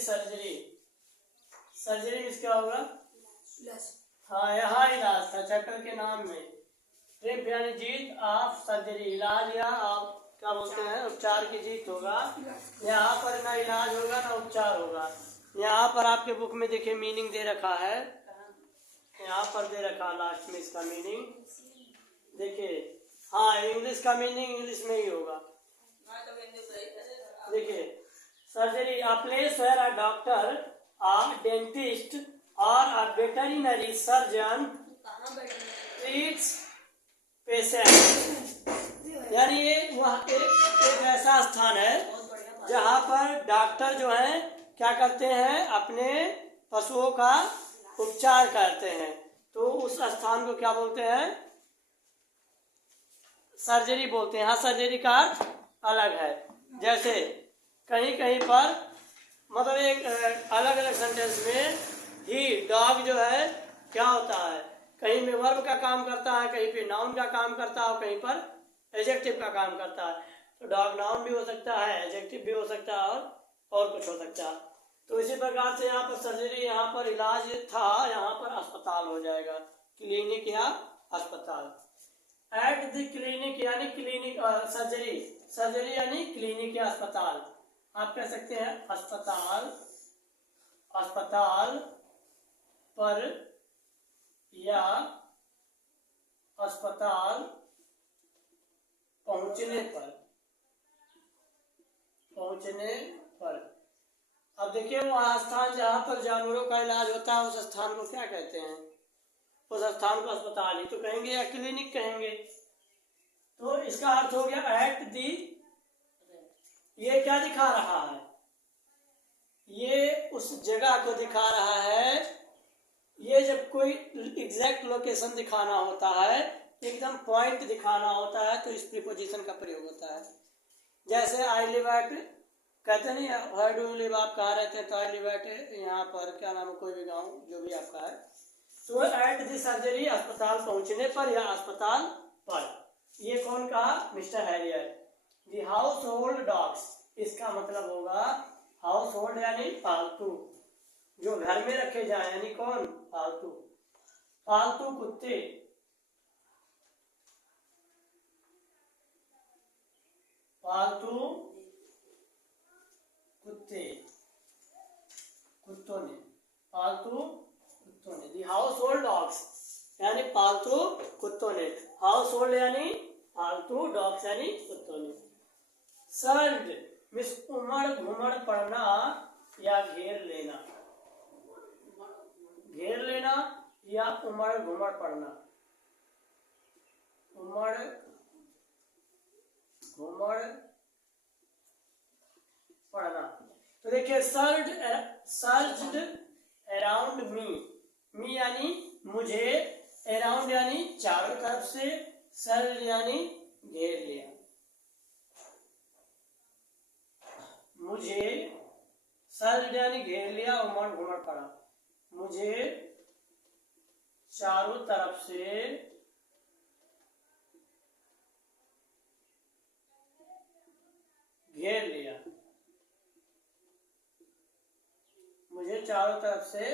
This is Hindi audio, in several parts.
सर्जरी, सर्जरी मीन्स क्या होगा? हाँ, यहाँ इलाज था चैप्टर के नाम में। ट्रिप यानी जीत, ऑफ सर्जरी इलाज, या आप क्या बोलते हैं उपचार की जीत होगा। यहाँ पर ना इलाज होगा ना उपचार होगा। यहाँ पर आपके बुक में देखिए मीनिंग दे रखा है, यहाँ पर दे रखा लास्ट में इसका मीनिंग देखिए। हाँ, इंग्लिश का मीनिंग इंग्लिश में ही होगा। देखिए, surgery a place where a doctor, a dentist और a veterinary surgeon treats patient. यानी ये वह एक ऐसा स्थान है जहाँ पर डॉक्टर जो है क्या करते हैं, अपने पशुओं का उपचार करते हैं। तो उस स्थान को क्या बोलते हैं? सर्जरी बोलते हैं। हाँ, सर्जरी का अर्थ अलग है। जैसे कहीं कहीं पर मतलब एक अलग अलग सेंटेंस में ही डॉग जो है क्या होता है, कहीं में वर्ब का काम करता है, कहीं पे नाउन का काम करता है, कहीं पर एडजेक्टिव का काम करता है। तो डॉग नाउन भी हो सकता है, एडजेक्टिव भी हो सकता है और कुछ हो सकता है। तो इसी प्रकार से यहाँ पर सर्जरी, यहाँ पर इलाज था, यहाँ पर अस्पताल हो जाएगा, क्लिनिक या अस्पताल। एट द क्लिनिक यानी क्लिनिक, सर्जरी, सर्जरी यानी क्लिनिक या अस्पताल। आप कह सकते हैं अस्पताल, अस्पताल पर या अस्पताल पहुंचने पर, पहुंचने पर। अब देखिए वह स्थान जहाँ पर जानवरों का इलाज होता है उस स्थान को क्या कहते हैं? उस स्थान को अस्पताल ही तो कहेंगे या क्लिनिक कहेंगे। तो इसका अर्थ हो गया एट दी। ये क्या दिखा रहा है? ये उस जगह को दिखा रहा है। ये जब कोई एग्जैक्ट लोकेशन दिखाना होता है, एकदम पॉइंट दिखाना होता है, तो इस प्रीपोजिशन का प्रयोग होता है। जैसे आई लिव एट, कहते नहीं वेयर डू यू लिव, आप कहाँ रहते हैं? तो आई लिव एट यहाँ पर, क्या नाम है, कोई भी गांव जो भी आपका है। तो एट द सर्जरी, अस्पताल पहुंचने पर या अस्पताल पर। ये कौन कहा? Mister Harrier. The house hold dogs, इसका मतलब होगा हाउस होल्ड यानी पालतू, जो घर में रखे जाए, यानी कौन? पालतू, पालतू कुत्ते। पालतू कुत्ते, कुत्तों ने, पालतू कुत्तों ने। दी हाउस होल्ड डॉग्स यानी पालतू कुत्तों ने। हाउस होल्ड यानी पालतू, डॉग्स यानी कुत्तों ने। सर्ड मिस उमड़ घुमड़ पड़ना या घेर लेना, घेर लेना या उमड़ घुमड़ पड़ना, उमड़ घुमड़ पड़ना। तो देखिए सर्ज्ड अराउंड मी, मी यानी मुझे, अराउंड यानी चारों तरफ से, सर्ज यानी घेर लिया। मुझे सर्ज यानी घेर लिया, उमड़ घुमड़ पड़ा। मुझे चारों तरफ से घेर लिया, मुझे चारों तरफ से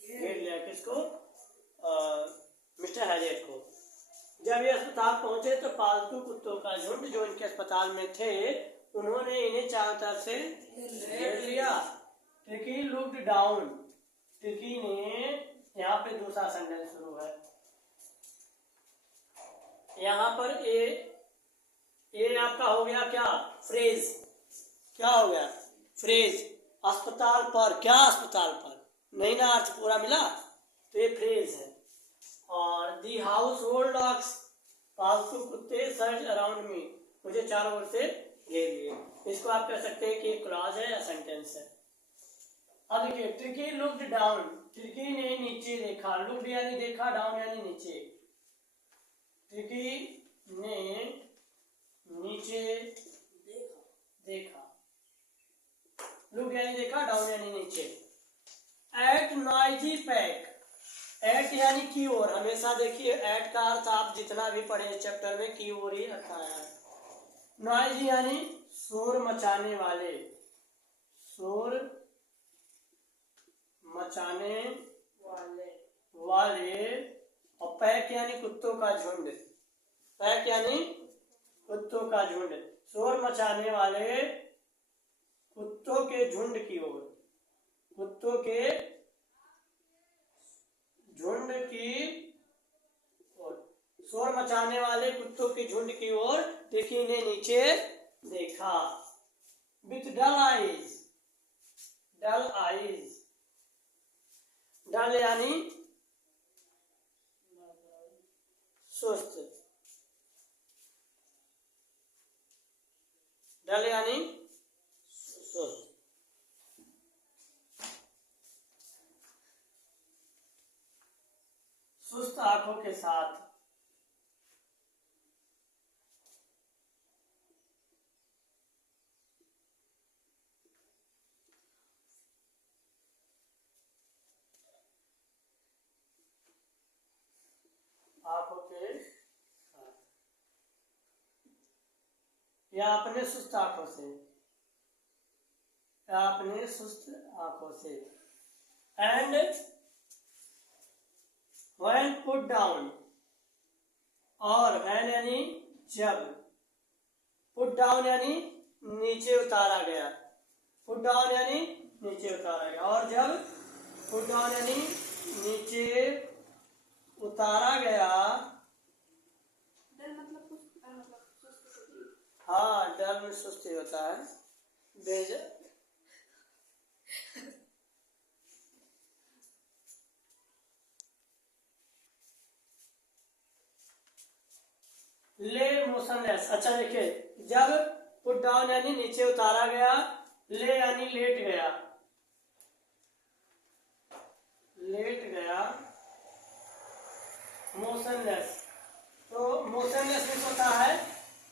घेर लिया। किसको? मिस्टर हैरियट को। जब ये अस्पताल पहुंचे तो पालतू कुत्तों का झुंड जो इनके अस्पताल में थे, उन्होंने इन्हें चारों तरफ से घेर लिया। ट्रिकी लुक्ड डाउन, ट्रिकी ने, यहाँ पे दूसरा सेंटेंस शुरू है। यहाँ पर ए आपका हो गया क्या? फ्रेज। क्या हो गया? फ्रेज। अस्पताल पर, क्या अस्पताल पर? नहीं ना, अर्थ पूरा मिला, तो ये फ्रेज है। और दी हाउस होल्ड डॉग्स, पालतू कुत्ते, सर्च अराउंड मी, मुझे चारों ओर से घेर लिए। इसको आप कह सकते हैं कि एक क्लॉज है या सेंटेंस है। अब देखिए ट्रिकी लुक्ड डाउन, ट्रिकी ने नीचे देखा, लुक्ड यानी देखा, डाउन यानी नीचे। ट्रिकी ने नीचे देखा, लुक यानी देखा, डाउन यानी नीचे। एट नॉइजी पैक, एट यानी की ओर। हमेशा देखिए एट का अर्थ आप जितना भी पढ़े चैप्टर में की ओर ही आता है। नॉइजी यानी शोर मचाने वाले, शोर मचाने वाले और पैक यानी कुत्तों का झुंड, पैक यानी कुत्तों का झुंड, शोर मचाने वाले कुत्तों के झुंड की ओर, कुत्तों के झुंड की ओर, शोर मचाने वाले कुत्तों के झुंड की ओर टिकी ने नीचे देखा। With dull eyes, dull eyes, dull यानी सुस्त, डल यानी सुस्त, सुस्त आंखों के साथ, आंखों के साथ या अपने सुस्त आंखों से, या अपने सुस्त आंखों से। एंड when put down, और when यानी जब, put down यानी नीचे उतारा गया, put down यानी नीचे उतारा गया, और जब put down यानी नीचे उतारा गया, हाँ डर में सुस्ती होता है, बेजा ले मोशनलेस। अच्छा देखिए, जब पुट डाउन यानी नीचे उतारा गया, ले यानी लेट गया, लेट गया, मोशनलेस, तो मोशनलेस मीन्स होता है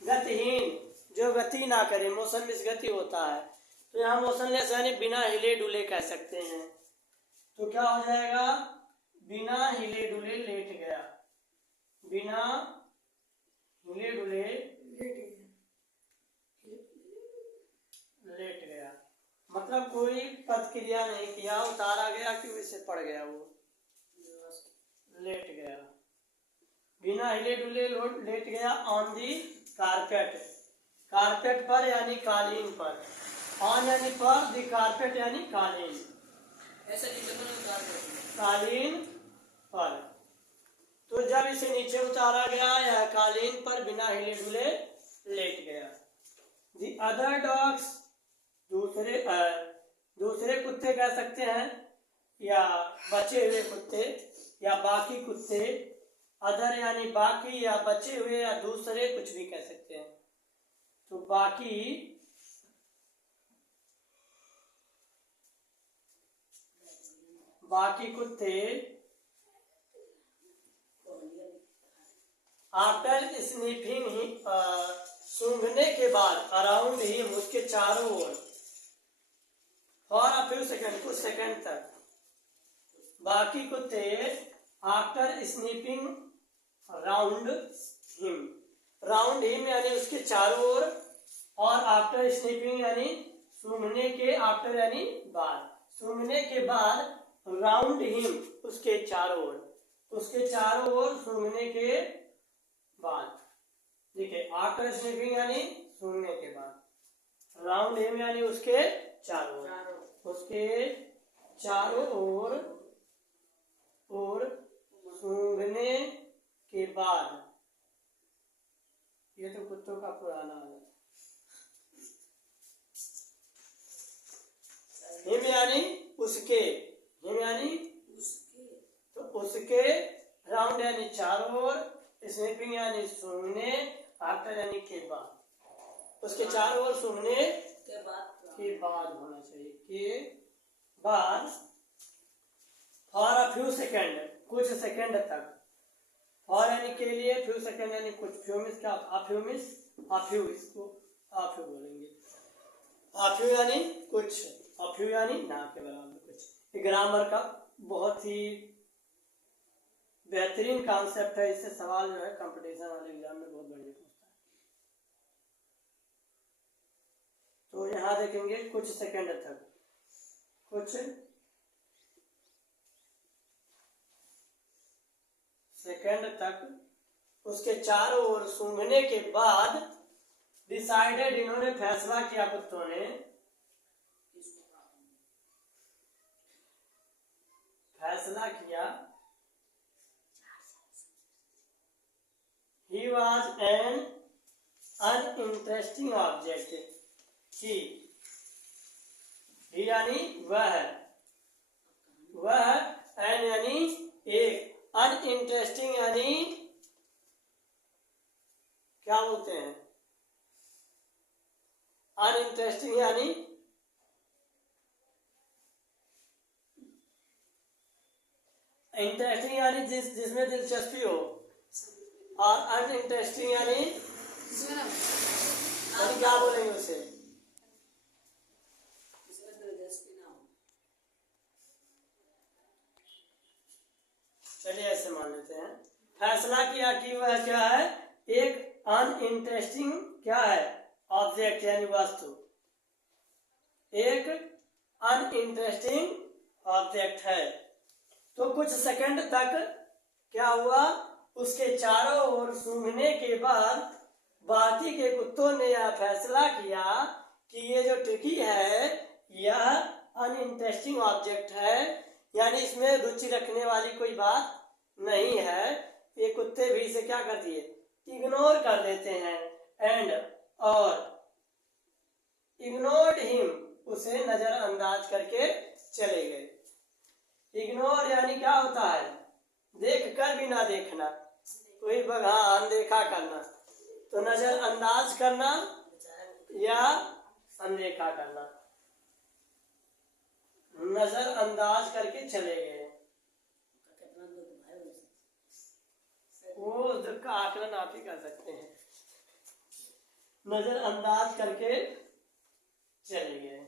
गतिहीन, जो गति ना करे, मोशन मीन्स गति होता है। तो यहाँ मोशनलेस यानी बिना हिले डुले कह सकते हैं। तो क्या हो जाएगा, बिना हिले डुले लेट गया, बिना हिले डुले लेट गया, मतलब कोई प्रतिक्रिया नहीं किया, उतारा गया कि वैसे पड़ गया, वो लेट गया, बिना हिले डुले लेट गया। ऑन दी कारपेट, कारपेट पर यानी कालीन पर, ऑन यानी पर, दी कारपेट यानी कालीन, कालीन पर। तो जब इसे नीचे उतारा गया या कालीन पर बिना हिले डुले लेट गया। दी अदर डॉग्स, दूसरे कुत्ते कह सकते हैं, या बचे हुए कुत्ते, या बाकी कुत्ते, अदर यानी बाकी या बचे हुए या दूसरे, कुछ भी कह सकते हैं। तो बाकी कुत्ते आफ्टर स्निफिंग ही, सूंघने के बाद, अराउंड ही, उसके चारों ओर, फॉर अ फ्यू सेकेंड, कुछ सेकेंड तक, बाकी कुत्ते after sniffing round him, round him यानी उसके चारों ओर, और आफ्टर स्निफिंग यानी सूंघने के, आफ्टर यानी बाद, सूंघने के बाद, राउंड हिम उसके चारों ओर, उसके चारों ओर सूंघने के बाद, देखिए आफ्टर स्निफिंग यानी सूंघने के बाद, राउंड हिम यानी उसके चारों ओर, उसके चारों ओर और सूंघने के बाद। ये तो कुत्तों का पुराना है। हिम यानी उसके, हिम यानी उसके, तो उसके, राउंड यानी चारों ओर, स्निफिंग यानी सूंघने, आफ्टर यानी के बाद, उसके चारों ओर सूंघने के बाद होना चाहिए, के बाद। फॉर अ फ्यू सेकेंड, कुछ सेकेंड तक, फॉर यानी के लिए, फ्यू सेकेंड यानी कुछ, फ्यू मीन्स क्या, अफ्यू मीन्स, अफ्यू, इसको अफ्यू बोलेंगे, अफ्यू यानी कुछ, अफ्यू यानी ना के बराबर कुछ। ग्रामर का बहुत ही बेहतरीन कॉन्सेप्ट है, इससे सवाल जो है कंपटीशन वाले एग्जाम में बहुत बढ़िया पूछता है। तो यहाँ देखेंगे कुछ सेकंड तक, कुछ सेकंड तक उसके चारों ओर सूंघने के बाद डिसाइडेड, इन्होंने फैसला किया, कुत्तों ने फैसला किया, he was an uninteresting object, he यानी वह एन यानी एक, अनइंटरेस्टिंग यानी क्या बोलते हैं, अनइंटरेस्टिंग यानी इंटरेस्टिंग यानी जिसमें दिलचस्पी हो, और अनइंटरेस्टिंग यानी क्या बोलेंगे उसे, चलिए ऐसे मान लेते हैं। फैसला किया कि वह क्या है, एक अनइंटरेस्टिंग क्या है, ऑब्जेक्ट यानी वस्तु, एक अनइंटरेस्टिंग ऑब्जेक्ट है। तो कुछ सेकंड तक क्या हुआ, उसके चारों ओर सूंघने के बाद बाकी के कुत्तों ने यह फैसला किया कि ये जो ट्रिकी है यह अनइंटरेस्टिंग ऑब्जेक्ट है, यानी इसमें रुचि रखने वाली कोई बात नहीं है। ये कुत्ते भी इसे क्या कर दिए, इग्नोर कर देते हैं। एंड और इग्नोर्ड हिम, उसे नजरअंदाज करके चले गए। इग्नोर यानी क्या होता है, देख कर भी ना देखना, कोई अनदेखा करना, तो नजरअंदाज करना या अनदेखा करना, नजरअंदाज करके चले गए। वो दुख का आकलन आप ही कर सकते हैं, नजरअंदाज करके चले गए।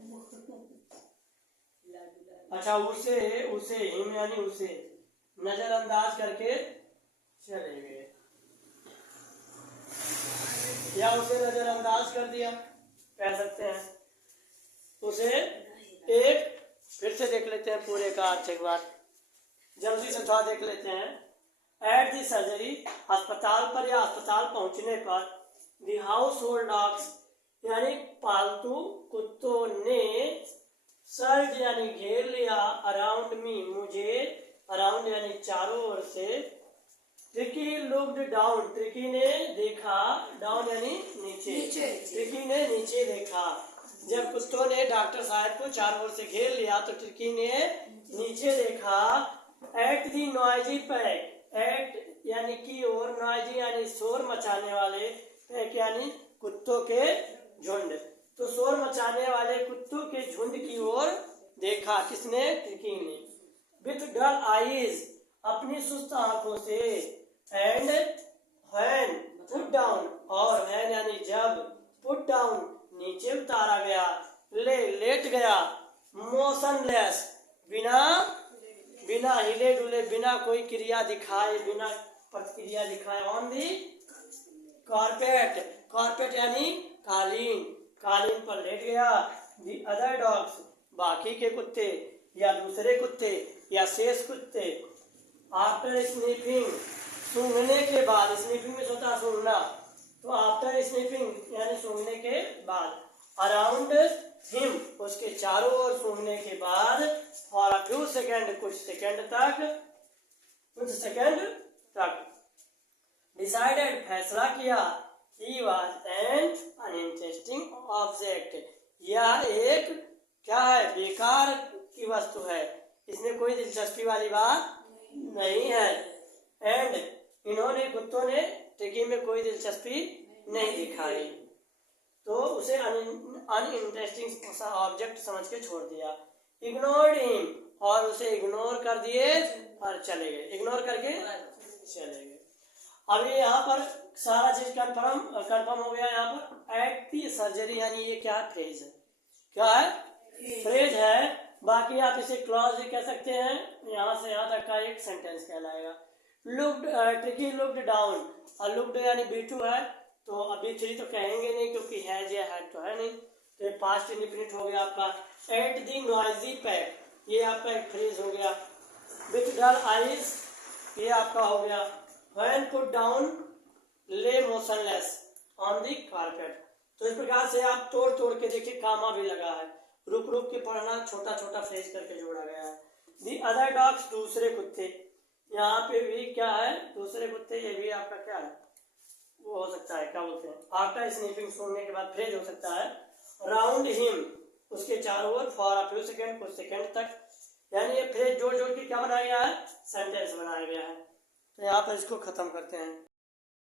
अच्छा, उसे हिम यानी उसे नजरअंदाज करके चले गए, या उसे नजरअंदाज कर दिया कह सकते हैं। उसे एक फिर से देख लेते हैं पूरे का अर्थ एक बार, जल्दी से थोड़ा देख लेते हैं। एट दी सर्जरी, अस्पताल पर या अस्पताल पहुंचने पर, दी हाउस होल्ड डॉग्स यानी पालतू कुत्तों ने, सर्ज यानी घेर लिया, अराउंड मी मुझे, अराउंड यानी चारों ओर से। ट्रिकी लुक्ड डाउन, ट्रिकी ने देखा, डाउन यानी नीचे, ट्रिकी ने नीचे देखा। जब कुत्तों ने डॉक्टर साहब को चारों ओर से घेर लिया तो ट्रिकी ने नीचे देखा। At the noisy pack, at यानी की ओर, नॉइजी यानी शोर मचाने वाले, पैक यानी कुत्तों के झुंड, तो शोर मचाने वाले कुत्तों के झुंड की ओर देखा किसने, ट्रिकी ने। विथ डल आईज, अपनी सुस्त आंखों से। एंड व्हेन पुट डाउन, और व्हेन यानी जब, पुट डाउन नीचे उतारा गया, लेट गया, मोशनलेस बिना हिले डुले, बिना कोई क्रिया दिखाए, बिना प्रतिक्रिया दिखाए, ऑन दी कारपेट, कारपेट यानी कालीन, कालीन पर लेट गया। दी अदर डॉग्स, बाकी के कुत्ते या दूसरे कुत्ते या शेष कुत्ते। आफ्टर स्निफिंग, सूंघने के बाद, स्निफिंग में होता सूंघना, तो आफ्टर स्निफिंग यानी सूंघने के बाद। अराउंड हिम, उसके चारों ओर सूंघने के बाद। फॉर अ फ्यू सेकेंड, कुछ सेकेंड तक। डिसाइडेड, फैसला किया। He was an uninteresting object, यह एक क्या है, बेकार की वस्तु है, इसमें कोई दिलचस्पी वाली बात नहीं है। एंड इन्होंने, कुत्तों ने ट्रिकी में कोई दिलचस्पी नहीं दिखाई, तो उसे अनइंटरेस्टिंग ऑब्जेक्ट समझ के छोड़ दिया। इग्नोर्ड हिम, और उसे इग्नोर कर दिए और चले गए, इग्नोर करके चले गए। अभी यहाँ पर सारा चीज कंफर्म हो गया। यहाँ पर एट दी सर्जरी यानी ये क्या है, फ्रेज है, क्या है, फ्रेज है। बाकी आप इसे क्लॉज भी कह सकते हैं, यहाँ से यहाँ तक का एक सेंटेंस कहलाएगा। लुक्ड, ट्रिकी लुक्ड डाउन, और लुक्ड यानी B2 है, तो अभी 3 तो कहेंगे नहीं क्योंकि हैज या हैड तो है नहीं, तो पास्ट इंडिफिनिट हो गया आपका। एट दी नॉइजी पैक, ये आपका एक फ्रेज हो गया। विथ डल आईज, ये आपका हो गया। व्हेन पुट डाउन ले मोशनलेस ऑन दी कारपेट। तो इस प्रकार से आप तोड़ तोड़ के देखिए, कामा भी लगा है, रुक रुक के पढ़ना, छोटा छोटा फ्रेज करके जोड़ा गया है। दी अदर डॉग्स, दूसरे कुत्ते, यहाँ पे भी क्या है, दूसरे कुत्ते, ये भी आपका क्या है, वो हो सकता है, क्या बोलते हैं, आफ्टर स्नीफिंग, सुनने के बाद फ्रेज हो सकता है। राउंड हिम, उसके चारों ओर, फॉर अ फ्यू सेकेंड, कुछ सेकेंड तक, यानी ये फ्रेज जोड़ जोड़ के क्या बनाया गया है, सेंटेंस बनाया गया है। तो यहाँ पर इसको खत्म करते हैं।